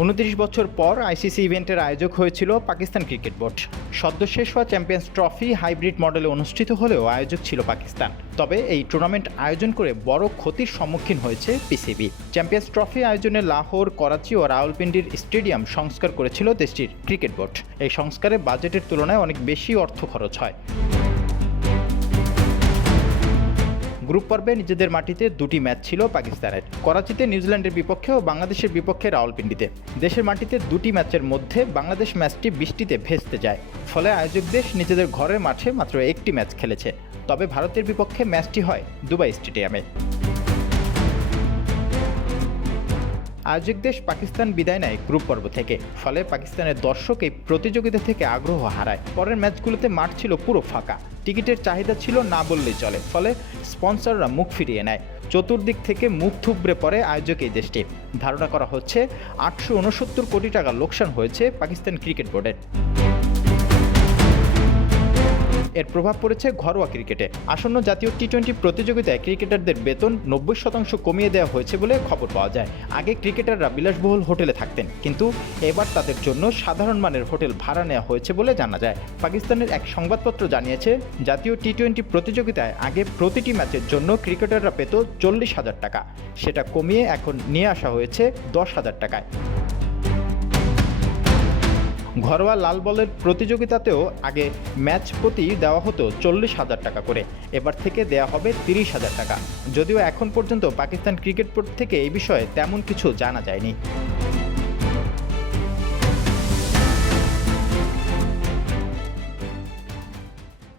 29 বছর পর আইসিসি ইভেন্টের আয়োজক হয়েছিল পাকিস্তান ক্রিকেট বোর্ড। সদ্য শেষ হওয়া চ্যাম্পিয়ন্স ট্রফি হাইব্রিড মডেলে অনুষ্ঠিত হলেও আয়োজক ছিল পাকিস্তান। তবে এই টুর্নামেন্ট আয়োজন করে বড় ক্ষতির সম্মুখীন হয়েছে পিসিবি। চ্যাম্পিয়ন্স ট্রফি আয়োজনে লাহোর, করাচি ও রাওয়ালপিন্ডির স্টেডিয়াম সংস্কার করেছিল দেশটির ক্রিকেট বোর্ড। এই সংস্কারে বাজেটের তুলনায় অনেক বেশি অর্থ খরচ হয়। গ্রুপ পর্বে নিজেদের মাটিতে দুটি ম্যাচ ছিল পাকিস্তানের, করাচিতে নিউজিল্যান্ডের বিপক্ষে ও বাংলাদেশের বিপক্ষে রাওয়ালপিন্ডিতে। দেশের মাটিতে দুটি ম্যাচের মধ্যে বাংলাদেশ ম্যাচটি বৃষ্টিতে ভেস্তে যায়, ফলে আয়োজক দেশ নিজেদের ঘরের মাঠে মাত্র একটি ম্যাচ খেলেছে। তবে ভারতের বিপক্ষে ম্যাচটি হয় দুবাই স্টেডিয়ামে। আয়োজক দেশ পাকিস্তান বিদায় নেয় গ্রুপ পর্ব থেকে, ফলে পাকিস্তানের দর্শক এই প্রতিযোগিতা থেকে আগ্রহ হারায়। পরের ম্যাচগুলোতে মাঠ ছিল পুরো ফাঁকা, টিকিটের চাহিদা ছিল না বললেই চলে, ফলে স্পন্সররা মুখ ফিরিয়ে নেয়। চতুর্দিক থেকে মুখ থুবড়ে পড়ে আয়োজক এই দেশটি। ধারণা করা হচ্ছে 869 কোটি টাকা লোকসান হয়েছে পাকিস্তান ক্রিকেট বোর্ডের। এর প্রভাব পড়েছে ঘরোয়া ক্রিকেটে। আসন্ন জাতীয় টি-20 প্রতিযোগিতায় ক্রিকেটারদের বেতন 90% কমিয়ে দেওয়া হয়েছে বলে খবর পাওয়া যায়। আগে ক্রিকেটাররা বিলাসবহুল হোটেলে থাকতেন, কিন্তু এবার তাদের জন্য সাধারণ মানের হোটেল ভাড়া নেওয়া হয়েছে বলে জানা যায়। পাকিস্তানের এক সংবাদপত্র জানিয়েছে, জাতীয় টি-20 প্রতিযোগিতায় আগে প্রতিটি ম্যাচের জন্য ক্রিকেটাররা পেত 40,000 টাকা, সেটা কমিয়ে এখন নিয়ে আসা হয়েছে 10,000 টাকায়। ঘরোয়া লাল বলের প্রতিযোগিতাতেও আগে ম্যাচ প্রতি দেওয়া হতো 40,000 টাকা করে, এবার থেকে দেওয়া হবে 30,000 টাকা। যদিও এখন পর্যন্ত পাকিস্তান ক্রিকেট বোর্ড থেকে এই বিষয়ে তেমন কিছু জানা যায়নি।